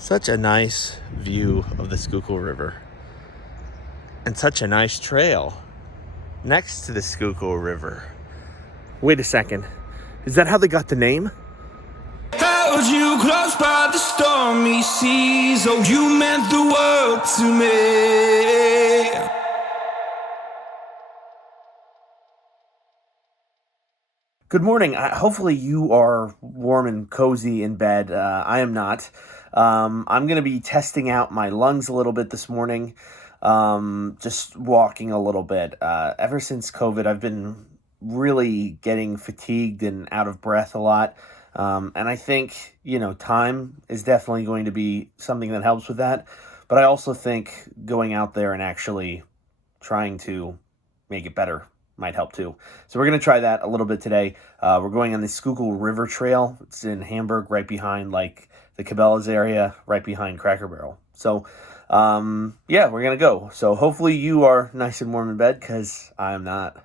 Such a nice view of the Schuylkill River. And such a nice trail next to the Schuylkill River. Wait a second. Is that how they got the name? Held you close by the stormy seas. Oh, you meant the world to me. Good morning. Hopefully you are warm and cozy in bed. I am not. I'm going to be testing out my lungs a little bit this morning. Just walking a little bit. Ever since COVID, I've been really getting fatigued and out of breath a lot. And I think, time is definitely going to be something that helps with that. But I also think going out there and actually trying to make it better might help too. So we're going to try that a little bit today. We're going on the Schuylkill River Trail. It's in Hamburg, right behind the Cabela's area, right behind Cracker Barrel. So we're going to go. So hopefully you are nice and warm in bed, because I am not.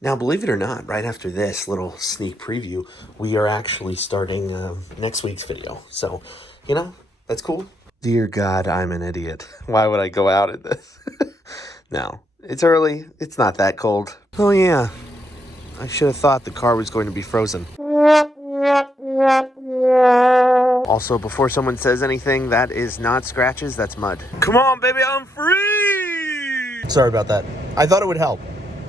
Now, believe it or not, right after this little sneak preview, we are actually starting next week's video. So, that's cool. Dear God, I'm an idiot. Why would I go out at this? No. It's early. It's not that cold. Oh, yeah. I should have thought the car was going to be frozen. Also, before someone says anything, that is not scratches, that's mud. Come on, baby, I'm free! Sorry about that. I thought it would help.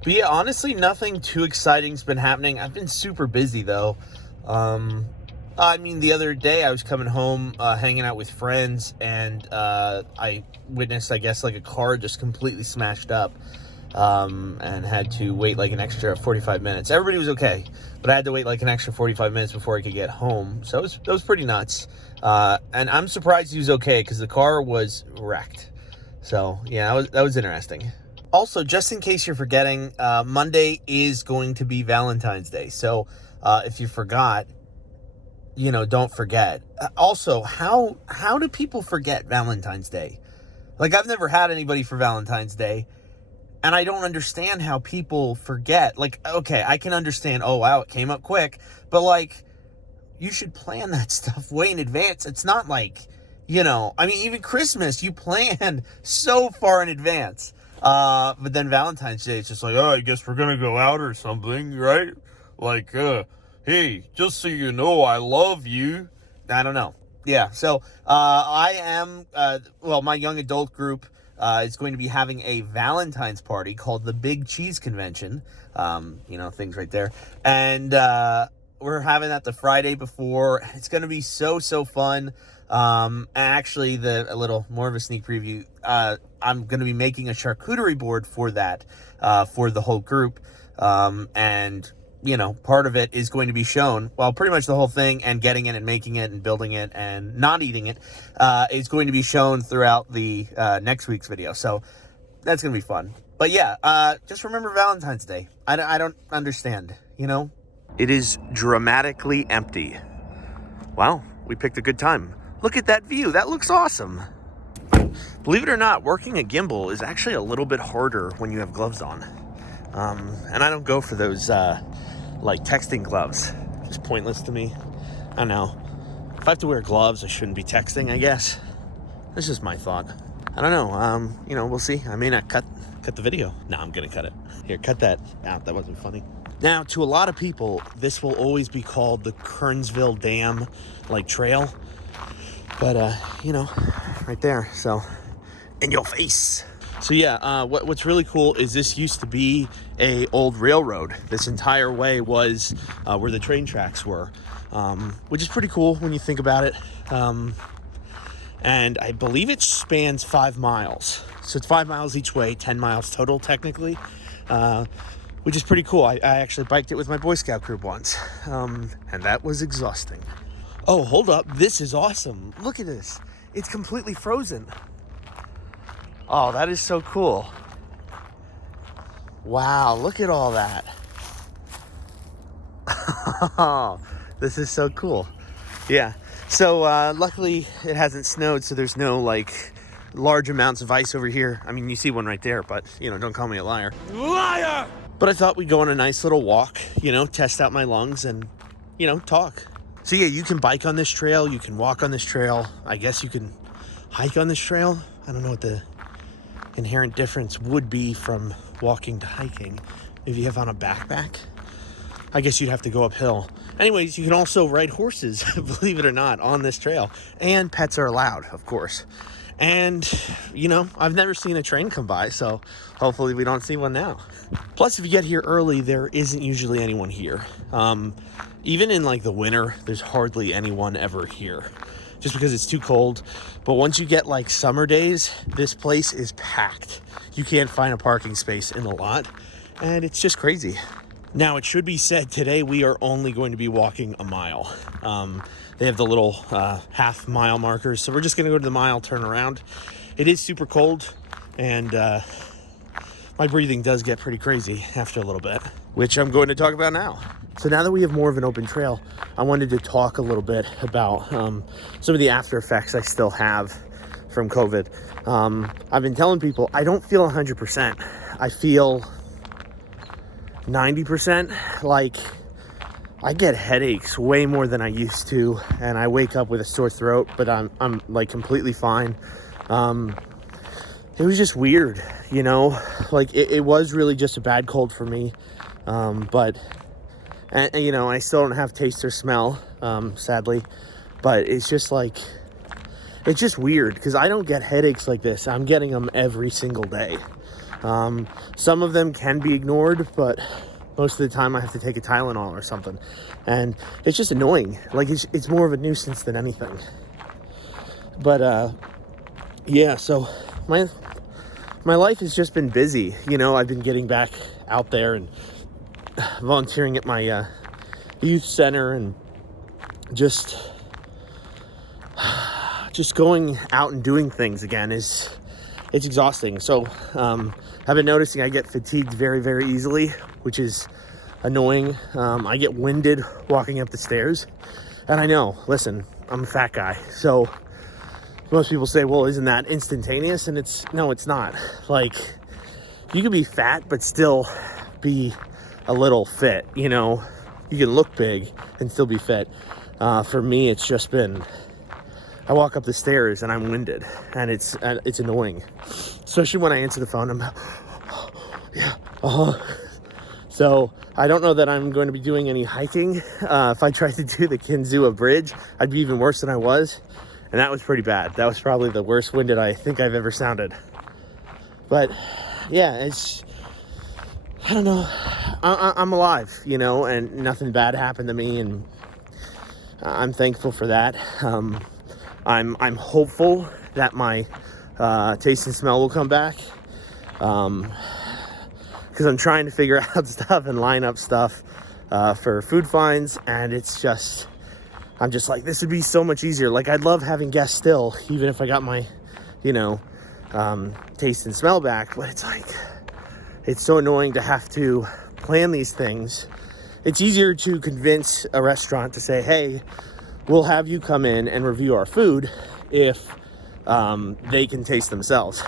But yeah, honestly, nothing too exciting's been happening. I've been super busy, though. The other day I was coming home, hanging out with friends, and I witnessed, I guess, a car just completely smashed up, and had to wait an extra 45 minutes. Everybody was okay, but I had to wait an extra 45 minutes before I could get home. So that was pretty nuts. And I'm surprised he was okay, because the car was wrecked. So yeah, that was interesting. Also, just in case you're forgetting, Monday is going to be Valentine's Day. So if you forgot, don't forget. Also, how do people forget Valentine's Day? I've never had anybody for Valentine's Day, and I don't understand how people forget. Okay, I can understand, oh, wow, it came up quick, but, you should plan that stuff way in advance. It's not even Christmas, you plan so far in advance. But then Valentine's Day, it's just oh, I guess we're gonna go out or something, right? Hey, just so you know, I love you. I don't know. Yeah, so I am, my young adult group is going to be having a Valentine's party called the Big Cheese Convention. Things right there. And we're having that the Friday before. It's going to be so fun. Actually, a little more of a sneak preview. I'm going to be making a charcuterie board for that, for the whole group. And part of it is going to be shown, well, pretty much the whole thing, and getting it and making it and building it and not eating it, is going to be shown throughout the next week's video. So that's going to be fun. But yeah, just remember Valentine's Day. I don't understand, It is dramatically empty. Wow, we picked a good time. Look at that view. That looks awesome. Believe it or not, working a gimbal is actually a little bit harder when you have gloves on. And I don't go for those texting gloves. Just pointless to me. I don't know. If I have to wear gloves, I shouldn't be texting, I guess. That's just my thought. I don't know. We'll see. I may not cut the video. No, I'm gonna cut it. Here, cut that out. That wasn't funny. Now, to a lot of people, this will always be called the Kernsville Dam trail. But right there. So, in your face. So yeah, what's really cool is this used to be a old railroad. This entire way was where the train tracks were, which is pretty cool when you think about it. And I believe it spans 5 miles. So it's 5 miles each way, 10 miles total technically, which is pretty cool. I actually biked it with my Boy Scout group once, and that was exhausting. Oh, hold up. This is awesome. Look at this. It's completely frozen. Oh, that is so cool. Wow, look at all that. This is so cool. Yeah. So, luckily it hasn't snowed, so there's no, large amounts of ice over here. I mean, you see one right there, but, don't call me a liar. Liar! But I thought we'd go on a nice little walk, test out my lungs and, talk. So yeah, you can bike on this trail, you can walk on this trail. I guess you can hike on this trail. I don't know what the inherent difference would be from walking to hiking. If you have on a backpack, I guess you'd have to go uphill. Anyways, you can also ride horses, believe it or not, on this trail. And pets are allowed, of course. And, you know, I've never seen a train come by, so hopefully we don't see one now. Plus, if you get here early, there isn't usually anyone here. Even in like the winter, there's hardly anyone ever here, just because it's too cold. But once you get like summer days, this place is packed. You can't find a parking space in the lot, and it's just crazy. Now, it should be said, today we are only going to be walking a mile. They have the little half mile markers, so we're just going to go to the mile, turn around. It is super cold, and my breathing does get pretty crazy after a little bit, which I'm going to talk about now. So now that we have more of an open trail, I wanted to talk a little bit about some of the after effects I still have from COVID. I've been telling people I don't feel 100%. I feel 90%. Like, I get headaches way more than I used to, and I wake up with a sore throat, but I'm like completely fine. It was just weird, you know, like it was really just a bad cold for me. But you know, I still don't have taste or smell, sadly, but it's just like, it's just weird because I don't get headaches like this. I'm getting them every single day. Some of them can be ignored, but most of the time I have to take a Tylenol or something, and it's just annoying. Like, it's more of a nuisance than anything. But yeah, so my life has just been busy. You know, I've been getting back out there and volunteering at my youth center, and just going out and doing things again it's exhausting. So I've been noticing I get fatigued very, very easily, which is annoying. I get winded walking up the stairs, and I know, listen, I'm a fat guy, so most people say, well, isn't that instantaneous? And no, it's not. Like, you can be fat but still be a little fit, you know. You can look big and still be fit. For me, it's just been, I walk up the stairs and I'm winded, and it's annoying, especially when I answer the phone. I'm yeah, So I don't know that I'm going to be doing any hiking. If I tried to do the Kinzua Bridge, I'd be even worse than I was, and that was pretty bad. That was probably the worst winded I think I've ever sounded. But yeah, I don't know. I'm alive, you know, and nothing bad happened to me, and I'm thankful for that. I'm hopeful that my taste and smell will come back, because I'm trying to figure out stuff and line up stuff for food finds, and I'm just like, this would be so much easier. Like, I'd love having guests still, even if I got my, you know, taste and smell back, but it's like, it's so annoying to have to plan these things. It's easier to convince a restaurant to say, hey, we'll have you come in and review our food if they can taste themselves.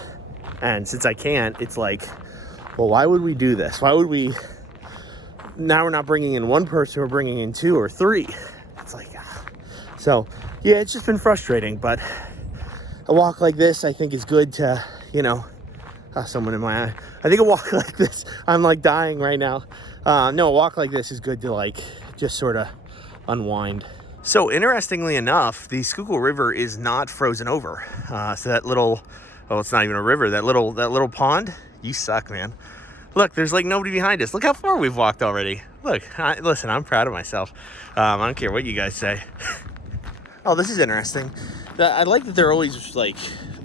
And since I can't, it's like, well, why would we do this? Why would we? Now we're not bringing in one person, we're bringing in 2 or 3. It's like, so yeah, it's just been frustrating. But a walk like this, I think, is good to, you know, someone in my eye. I think a walk like this, I'm like dying right now. No, a walk like this is good to like just sort of unwind. So interestingly enough, the Schuylkill River is not frozen over. So that little, oh, it's not even a river, that little pond, you suck, man. Look, there's like nobody behind us. Look how far we've walked already. Look, listen, I'm proud of myself. I don't care what you guys say. Oh, this is interesting. I like that they're always like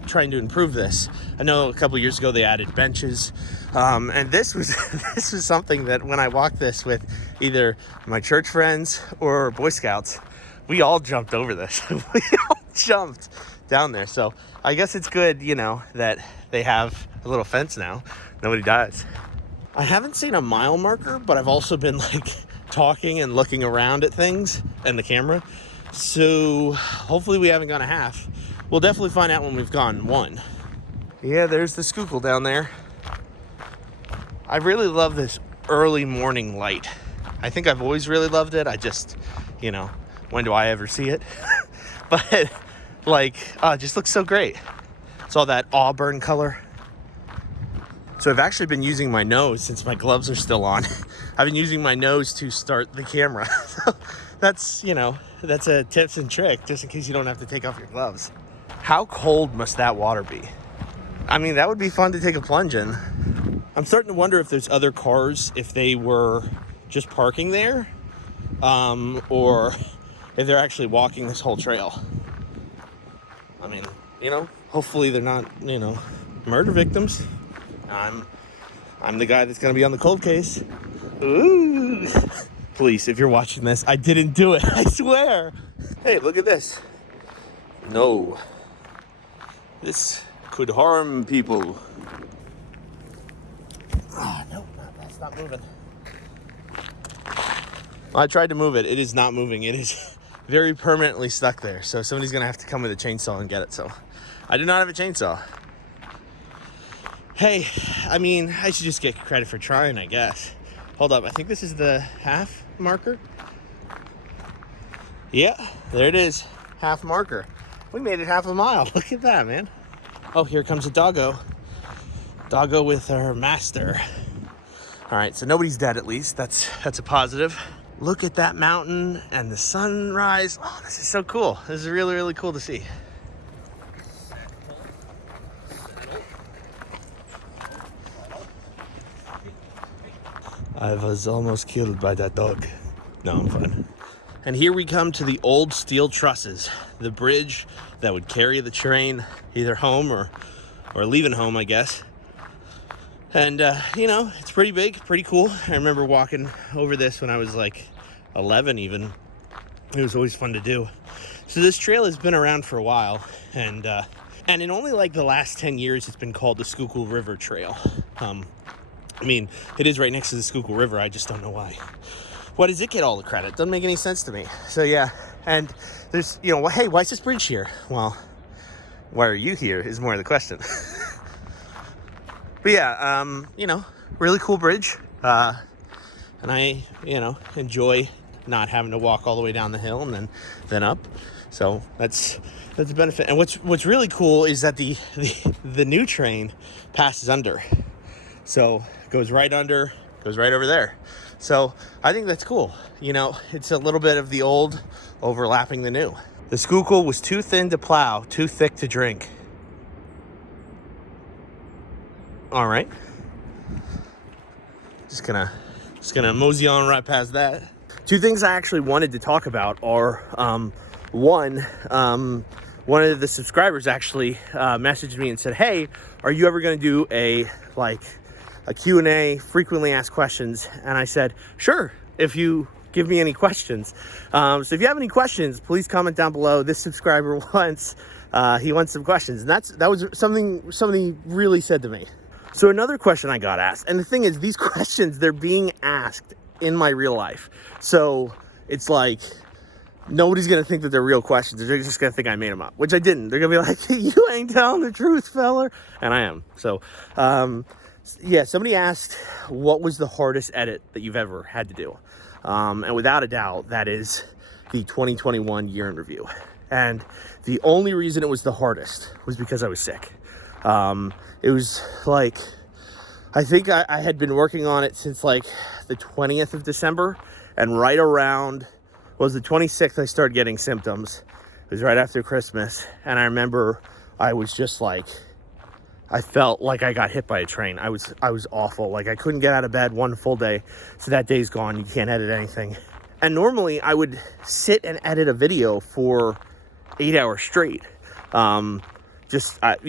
trying to improve this. I know a couple years ago they added benches, and this was this was something that when I walked this with either my church friends or Boy Scouts, we all jumped over this. We all jumped down there. So I guess it's good, you know, that they have a little fence now. Nobody dies. I haven't seen a mile marker, but I've also been like talking and looking around at things and the camera. So hopefully we haven't gone a half. We'll definitely find out when we've gone 1. Yeah, there's the Schuylkill down there. I really love this early morning light. I think I've always really loved it. I just, you know, when do I ever see it? But like, it just looks so great. It's all that auburn color. So I've actually been using my nose since my gloves are still on. I've been using my nose to start the camera. So that's, you know, that's a tips and trick just in case you don't have to take off your gloves. How cold must that water be? I mean, that would be fun to take a plunge in. I'm starting to wonder if there's other cars, if they were just parking there, or if they're actually walking this whole trail. I mean, you know, hopefully they're not, you know, murder victims. I'm the guy that's gonna be on the cold case. Ooh. Police, if you're watching this, I didn't do it, I swear. Hey, look at this. No. This could harm people. No, that's not moving. I tried to move it. It is not moving. It is very permanently stuck there. So somebody's gonna have to come with a chainsaw and get it. So I do not have a chainsaw. Hey, I mean, I should just get credit for trying, I guess. Hold up, I think this is the half marker. Yeah, there it is, half marker. We made it half a mile. Look at that, man. Oh, here comes a doggo. Doggo with her master. All right, so nobody's dead at least. That's a positive. Look at that mountain and the sunrise. Oh, this is so cool. This is really, really cool to see. I was almost killed by that dog. No, I'm fine. And here we come to the old steel trusses, the bridge that would carry the train either home or leaving home, I guess. And, you know, it's pretty big, pretty cool. I remember walking over this when I was like 11 even. It was always fun to do. So this trail has been around for a while, and in only like the last 10 years, it's been called the Schuylkill River Trail. I mean, it is right next to the Schuylkill River. I just don't know why. Why does it get all the credit? Doesn't make any sense to me. So yeah, and there's, you know, hey, why is this bridge here? Well, why are you here is more of the question. But yeah, you know, really cool bridge. And I, you know, enjoy not having to walk all the way down the hill and then up. So that's a benefit. And what's really cool is that the new train passes under. So it goes right under, goes right over there. So I think that's cool. You know, it's a little bit of the old overlapping the new. The Schuylkill was too thin to plow, too thick to drink. All right. Just gonna mosey on right past that. Two things I actually wanted to talk about are, one of the subscribers actually messaged me and said, hey, are you ever gonna do a Q&A, frequently asked questions? And I said, sure, if you give me any questions. So if you have any questions, please comment down below. This subscriber wants some questions. And that was something somebody really said to me. So another question I got asked, and the thing is, these questions, they're being asked in my real life. So it's like, nobody's gonna think that they're real questions. They're just gonna think I made them up, which I didn't. They're gonna be like, you ain't telling the truth, fella. And I am. So, yeah, somebody asked, what was the hardest edit that you've ever had to do? And without a doubt, that is the 2021 year in review. And the only reason it was the hardest was because I was sick. It was like, I think I had been working on it since like the 20th of December, and right around, was the 26th, I started getting symptoms. It was right after Christmas. And I remember I was just like, I felt like I got hit by a train. I was awful. Like, I couldn't get out of bed one full day. So that day's gone. You can't edit anything. And normally I would sit and edit a video for 8 hours straight. You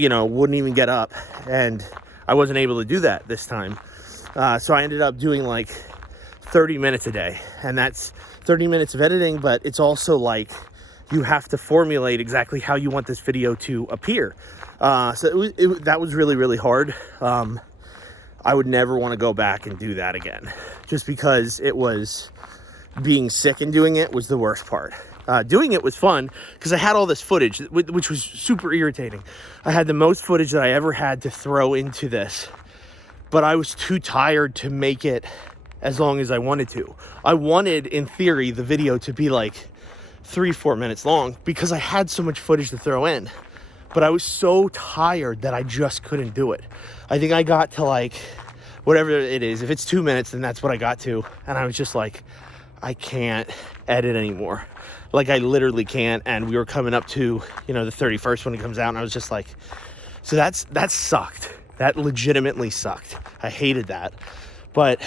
know, wouldn't even get up. And I wasn't able to do that this time. So I ended up doing like 30 minutes a day. And that's 30 minutes of editing, but it's also like you have to formulate exactly how you want this video to appear. So that was really, really hard. I would never want to go back and do that again, just because it was, being sick and doing it was the worst part. Doing it was fun because I had all this footage, which was super irritating. I had the most footage that I ever had to throw into this, but I was too tired to make it as long as I wanted to. I wanted, in theory, the video to be like 3-4 minutes long because I had so much footage to throw in. But I was so tired that I just couldn't do it. I think I got to like, whatever it is, if it's 2 minutes, then that's what I got to. And I was just like, I can't edit anymore. Like, I literally can't. And we were coming up to, the 31st when it comes out. And I was just like, so that sucked. That legitimately sucked. I hated that. But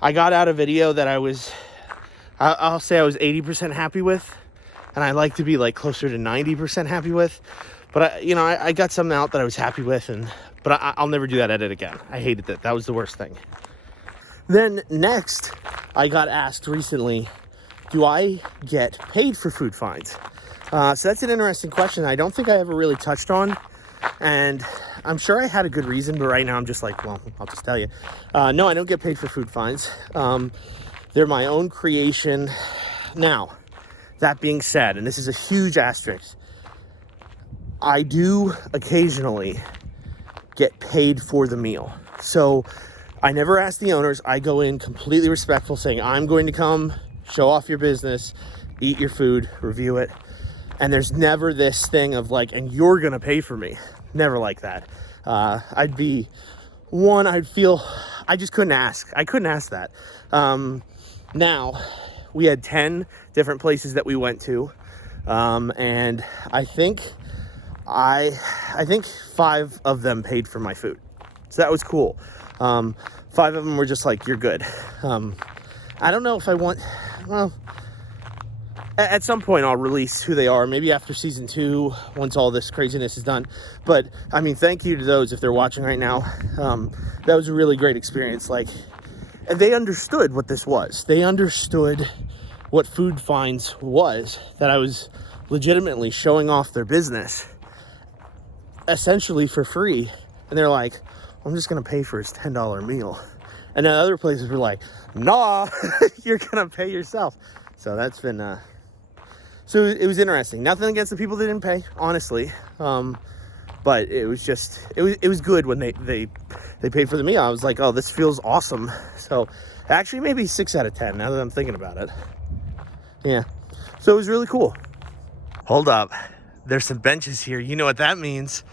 I got out a video that I'll say I was 80% happy with. And I like to be like closer to 90% happy with. But I got something out that I was happy with. But I'll never do that edit again. I hated that. That was the worst thing. Then next, I got asked recently, do I get paid for food finds? So that's an interesting question I don't think I ever really touched on. And I'm sure I had a good reason, but right now I'm just like, well, I'll just tell you. No, I don't get paid for food finds. They're my own creation. Now, that being said, and this is a huge asterisk, I do occasionally get paid for the meal. So I never ask the owners. I go in completely respectful, saying, I'm going to come show off your business, eat your food, review it. And there's never this thing of like, and you're going to pay for me. Never like that. I just couldn't ask. I couldn't ask that. Now, we had 10 different places that we went to. And I think 5 of them paid for my food. So that was cool. 5 of them were just like, you're good. I don't know if I want, well, at some point I'll release who they are, maybe after season 2, once all this craziness is done. But I mean, thank you to those if they're watching right now. That was a really great experience. Like, and they understood what this was. They understood what food finds was, that I was legitimately showing off their business essentially for free. And they're like, I'm just going to pay for his $10 meal. And then other places were like, nah, you're going to pay yourself. So that's been, so it was interesting. Nothing against the people that didn't pay, honestly. But it was just, it was good when they paid for the meal. I was like, oh, this feels awesome. So actually maybe 6 out of 10 now that I'm thinking about it. Yeah. So it was really cool. Hold up. There's some benches here. You know what that means?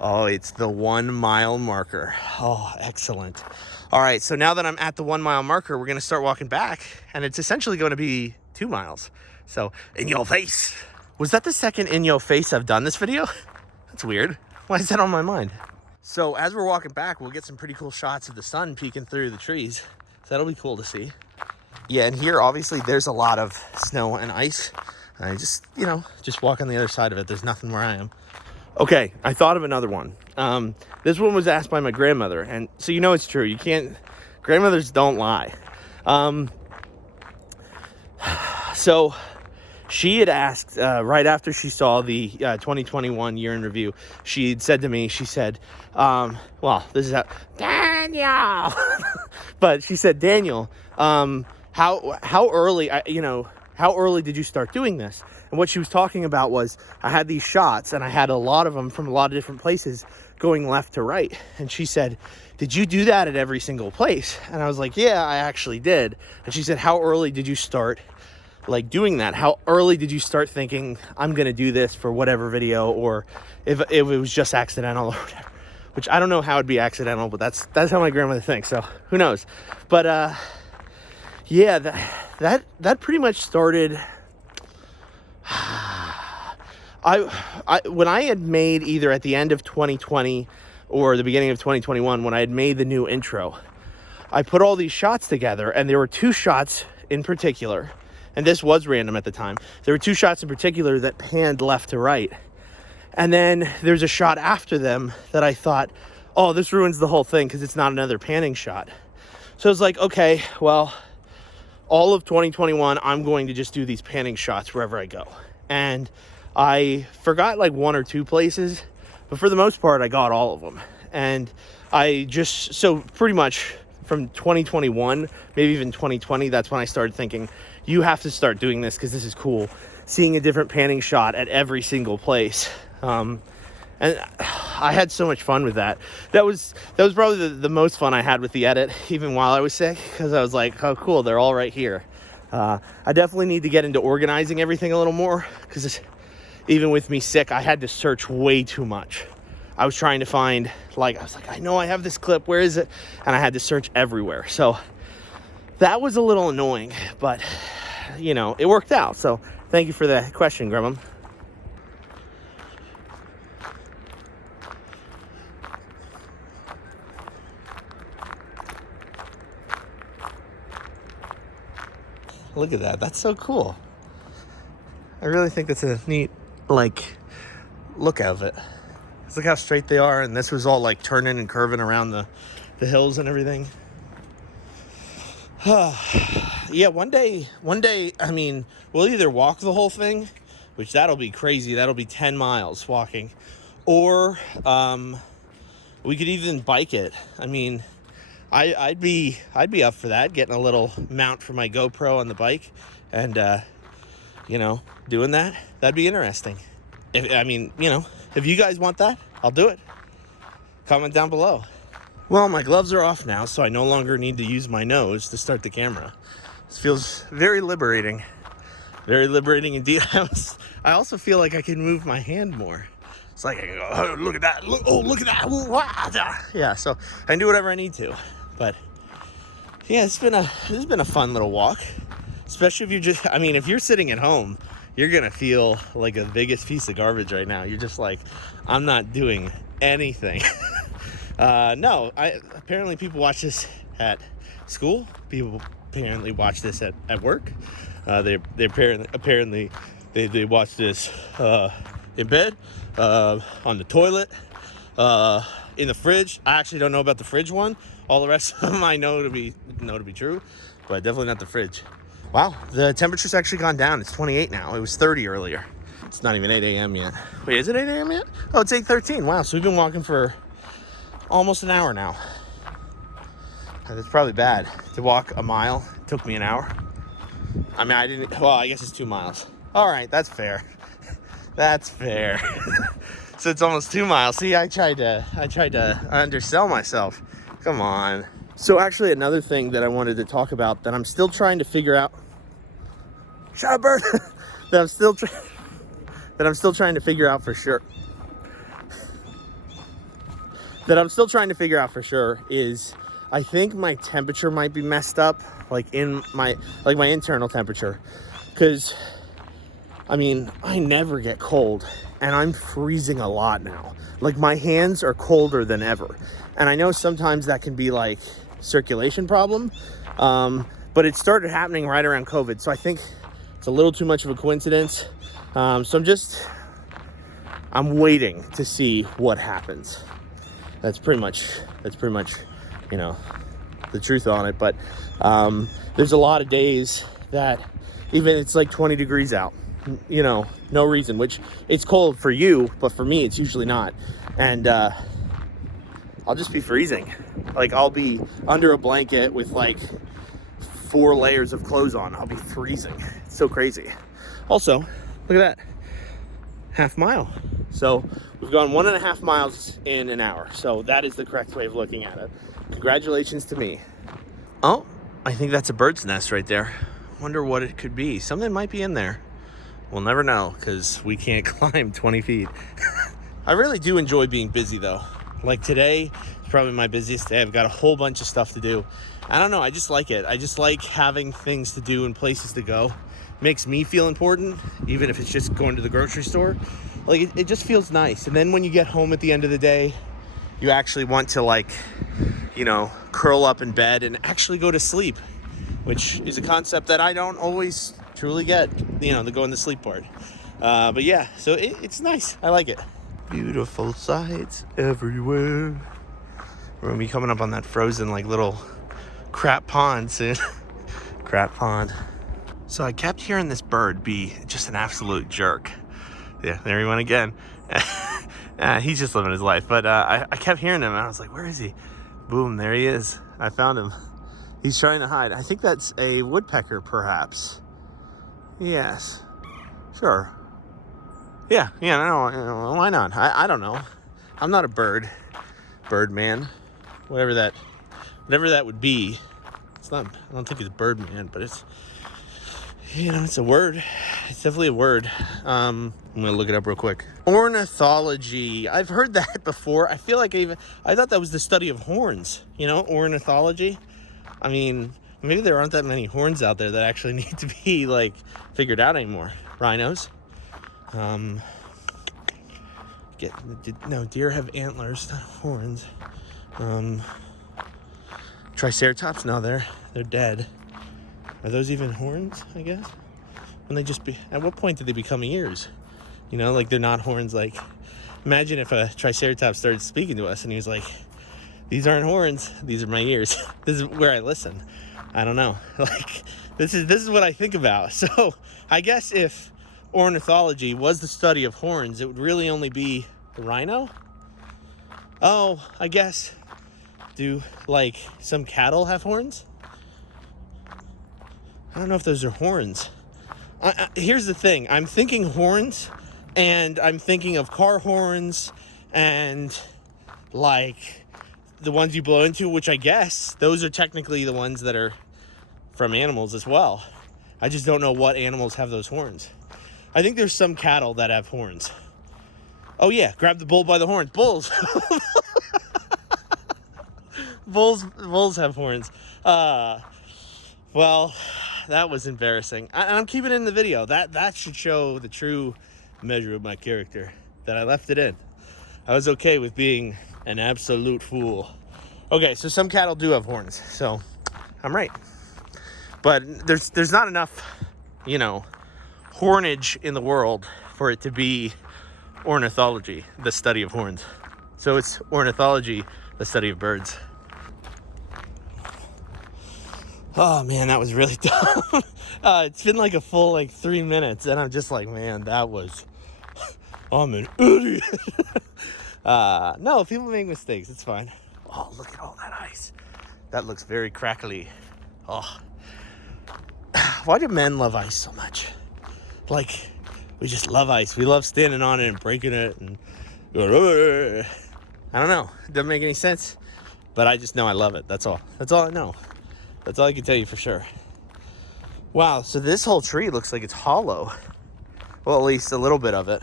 Oh, it's the 1 mile marker. Oh, excellent. All right, so now that I'm at the 1 mile marker, we're gonna start walking back, and it's essentially gonna be 2 miles. So, in your face. Was that the second in your face I've done this video? That's weird. Why is that on my mind? So as we're walking back, we'll get some pretty cool shots of the sun peeking through the trees. So that'll be cool to see. Yeah, and here, obviously, there's a lot of snow and ice. I just walk on the other side of it. There's nothing where I am. Okay, I thought of another one. This one was asked by my grandmother, and so it's true. Grandmothers don't lie. So she had asked, right after she saw the 2021 year in review, she had said to me, she said, well, this is how, Daniel, but she said, Daniel, how early, how early did you start doing this? And what she was talking about was, I had these shots, and I had a lot of them from a lot of different places going left to right. And she said, did you do that at every single place? And I was like, yeah, I actually did. And she said, how early did you start like doing that? How early did you start thinking, I'm going to do this for whatever video, or if it was just accidental or whatever? Which I don't know how it'd be accidental, but that's how my grandmother thinks. So who knows? But yeah, that pretty much started. When I had made, either at the end of 2020 or the beginning of 2021, when I had made the new intro, I put all these shots together, and there were 2 shots in particular, and this was random at the time. There were 2 shots in particular that panned left to right. And then there's a shot after them that I thought, oh, this ruins the whole thing because it's not another panning shot. So I was like, okay, well, all of 2021, I'm going to just do these panning shots wherever I go. And I forgot like 1 or 2 places, but for the most part, I got all of them. And so pretty much from 2021, maybe even 2020, that's when I started thinking, you have to start doing this because this is cool. Seeing a different panning shot at every single place. And I had so much fun with that. That was probably the most fun I had with the edit, even while I was sick, because I was like, oh, cool, they're all right here. I definitely need to get into organizing everything a little more, because even with me sick, I had to search way too much. I was trying to find, I was like, I know I have this clip, where is it? And I had to search everywhere. So that was a little annoying, but you know, it worked out. So thank you for the question, Grandma. Look at that. That's so cool. I really think that's a neat, look of it. Look how straight they are. And this was all turning and curving around the hills and everything. Yeah, one day, I mean, we'll either walk the whole thing, which that'll be crazy. That'll be 10 miles walking. Or we could even bike it. I mean, I'd be up for that, getting a little mount for my GoPro on the bike and, you know, doing that. That'd be interesting. If you guys want that, I'll do it. Comment down below. Well, my gloves are off now, so I no longer need to use my nose to start the camera. This feels very liberating. Very liberating indeed. I also feel like I can move my hand more. It's like I can go, oh, look at that. Look at that. Ooh, wah. Yeah, so I can do whatever I need to. But yeah, this has been a fun little walk. Especially if if you're sitting at home, you're gonna feel like the biggest piece of garbage right now. You're just like, I'm not doing anything. No, apparently people watch this at school. People apparently watch this at work. They apparently watch this in bed, on the toilet, in the fridge. I actually don't know about the fridge one. All the rest of them I know to be true, but definitely not the fridge. Wow, the temperature's actually gone down. It's 28 now. It was 30 earlier. It's not even 8 a.m. yet. Wait, is it 8 a.m. yet? Oh, it's 8:13. Wow, so we've been walking for almost an hour now. That's probably bad. To walk a mile took me an hour. I mean, I guess it's 2 miles. All right, that's fair. That's fair. So it's almost 2 miles. See, I tried to undersell myself. Come on. So actually another thing that I wanted to talk about that I'm still trying to figure out. Shut up, bird. that I'm still trying to figure out for sure. Is I think my temperature might be messed up, my internal temperature, because I mean, I never get cold, and I'm freezing a lot now. My hands are colder than ever, and I know sometimes that can be circulation problem, but it started happening right around COVID, so I think it's a little too much of a coincidence. So I'm waiting to see what happens. That's pretty much, you know, the truth on it. But there's a lot of days that even it's 20 degrees out, you know, no reason, which it's cold for you, but for me, it's usually not. And I'll just be freezing. I'll be under a blanket with 4 layers of clothes on. I'll be freezing. It's so crazy. Also, look at that. Half mile. So we've gone 1.5 miles in an hour. So that is the correct way of looking at it. Congratulations to me. Oh, I think that's a bird's nest right there. Wonder what it could be. Something might be in there. We'll never know because we can't climb 20 feet. I really do enjoy being busy though. Today is probably my busiest day. I've got a whole bunch of stuff to do. I don't know. I just like it. I just like having things to do and places to go. Makes me feel important, even if it's just going to the grocery store. It just feels nice. And then when you get home at the end of the day, you actually want to curl up in bed and actually go to sleep, which is a concept that I don't always truly get, the going to sleep part. But yeah, so it's nice. I like it. Beautiful sights everywhere. We're gonna be coming up on that frozen little crap pond soon. Crap pond. So I kept hearing this bird be just an absolute jerk. Yeah, there he went again. He's just living his life. But I kept hearing him and I was like, where is he? Boom, there he is. I found him. He's trying to hide. I think that's a woodpecker, perhaps. Yes. Sure. Yeah, no, why not? I don't know. I'm not a bird man. Whatever that would be. It's not, I don't think it's bird man, but it's You know, it's a word. It's definitely a word. I'm gonna look it up real quick. Ornithology. I've heard that before. I feel like I thought that was the study of horns. You know, ornithology. I mean, maybe there aren't that many horns out there that actually need to be like figured out anymore. Rhinos. Deer have antlers, not horns. Triceratops. No, they're dead. Are those even horns, I guess? When they at what point did they become ears? You know, like they're not horns. Like, imagine if a Triceratops started speaking to us and he was like, these aren't horns, these are my ears. This is where I listen. I don't know. Like, this is what I think about. So I guess if ornithology was the study of horns, it would really only be the rhino. Oh, I guess, do like some cattle have horns? I don't know if those are horns. Here's the thing. I'm thinking horns, and I'm thinking of car horns and like the ones you blow into, which I guess those are technically the ones that are from animals as well. I just don't know what animals have those horns. I think there's some cattle that have horns. Oh yeah, grab the bull by the horns. Bulls. Bulls have horns. Well, that was embarrassing. I'm keeping it in the video. That should show the true measure of my character, that I left it in. I was okay with being an absolute fool. Okay, so some cattle do have horns, so I'm right. But there's not enough, you know, hornage in the world for it to be ornithology, the study of horns. So it's ornithology, the study of birds. Oh man, that was really dumb. It's been like a full 3 minutes, and I'm just like, man, I'm an idiot. No, people make mistakes. It's fine. Oh, look at all that ice. That looks very crackly. Oh, why do men love ice so much? Like, we just love ice. We love standing on it and breaking it, and I don't know. It doesn't make any sense, but I just know I love it. That's all. That's all I know. That's all I can tell you for sure. Wow, so this whole tree looks like it's hollow. Well, at least a little bit of it.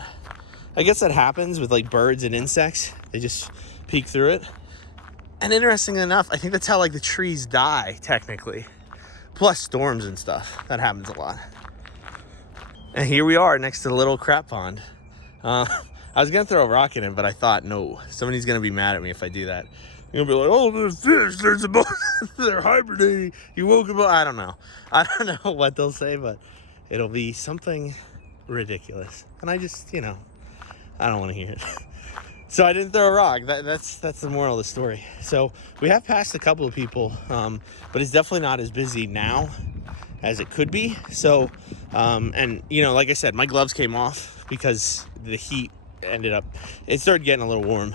I guess that happens with like birds and insects. They just peek through it. And interestingly enough, I think that's how like the trees die, technically. Plus storms and stuff. That happens a lot. And here we are next to the little crap pond. I was gonna throw a rock in it, but I thought, no, somebody's gonna be mad at me if I do that. You'll be like, oh, there's fish, there's a boat, they're hibernating, you woke them up. I don't know what they'll say, but it'll be something ridiculous. And I just, I don't want to hear it. So I didn't throw a rock. That's the moral of the story. So we have passed a couple of people, but it's definitely not as busy now as it could be. So, and like I said, my gloves came off because the heat it started getting a little warm.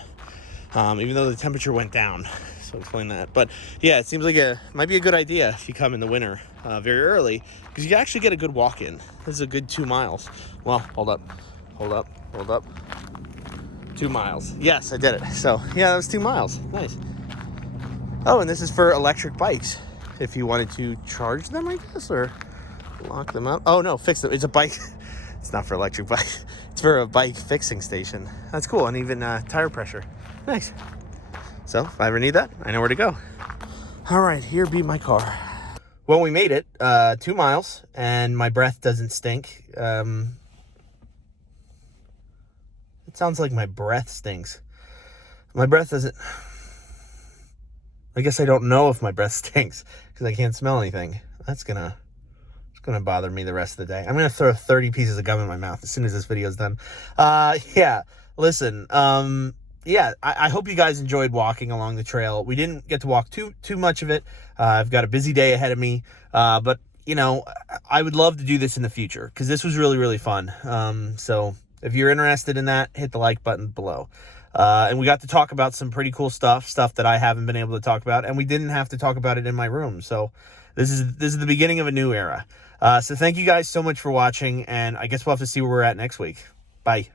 Even though the temperature went down. So explain that. But yeah, it seems like might be a good idea if you come in the winter very early, because you actually get a good walk in. This is a good 2 miles. Well, hold up. 2 miles. Yes, I did it. So yeah, that was 2 miles. Nice. Oh, and this is for electric bikes. If you wanted to charge them, I guess, or lock them up. Oh no, fix them. It's a bike. It's not for electric bike. It's for a bike fixing station. That's cool. And even tire pressure. Nice. So if I ever need that, I know where to go. All right, here be my car. Well, we made it 2 miles, and my breath doesn't stink. It sounds like my breath stinks. My breath doesn't. I guess I don't know if my breath stinks because I can't smell anything. It's gonna bother me the rest of the day. I'm gonna throw 30 pieces of gum in my mouth as soon as this video's done. Yeah. Listen. Yeah, I hope you guys enjoyed walking along the trail. We didn't get to walk too much of it. I've got a busy day ahead of me. But, I would love to do this in the future because this was really, really fun. So if you're interested in that, hit the like button below. And we got to talk about some pretty cool stuff that I haven't been able to talk about. And we didn't have to talk about it in my room. So this is the beginning of a new era. So thank you guys so much for watching. And I guess we'll have to see where we're at next week. Bye.